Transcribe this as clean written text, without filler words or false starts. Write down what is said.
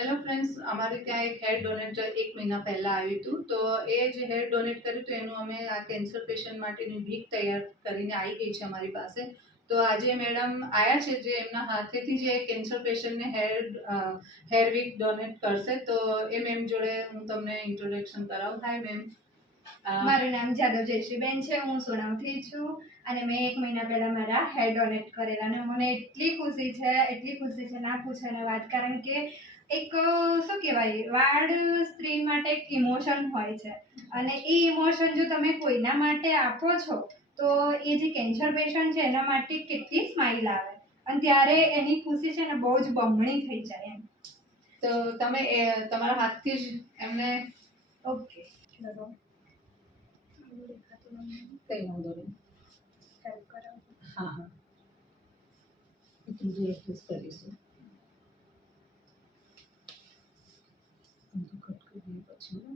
Hello friends, અમારે ત્યાં એક હેર ડોનેટ 1 મહિના પહેલાં આવ્યું હતું. તો એ જે હેર ડોનેટ કર્યું હતું એનું અમે આ કેન્સર પેશન્ટ માટેની વીક તૈયાર કરીને આવી ગઈ છે અમારી પાસે. તો આજે મેડમ આવ્યા છે જે એમના હાથેથી જે કેન્સર પેશન્ટને હેર વીક ડોનેટ કરશે. તો એ મેમ જોડે હું તમને ઇન્ટ્રોડક્શન કરાવું. હાય મેમ. મારું નામ જાદવ જયશ્રીબેન છે. હું સોનાવથી છું અને મેં 1 મહિના પહેલા મારા હેર ડોનેટ કરેલા અને મને એટલી ખુશી છે ના પૂછો ને વાત. કારણ કે એક શું કહેવાય, વાળ સ્ત્રી માટે એક ઇમોશન હોય છે અને એ ઇમોશન જો તમે કોઈના માટે આપો છો તો એ જે કેન્સર પેશન્ટ છે એના માટે કેટલી સ્માઇલ આવે અને ત્યારે એની ખુશી છે ને બહુ જ બમણી થઈ જાય એમ. તો તમે તમારા હાથથી જ એમને ઓકે ચલો કઈ વાંધો નહીં. હેલ્પ કરો. હા હા, એટલું જ એડજસ્ટ કરીશું. કટ કરીએ પછી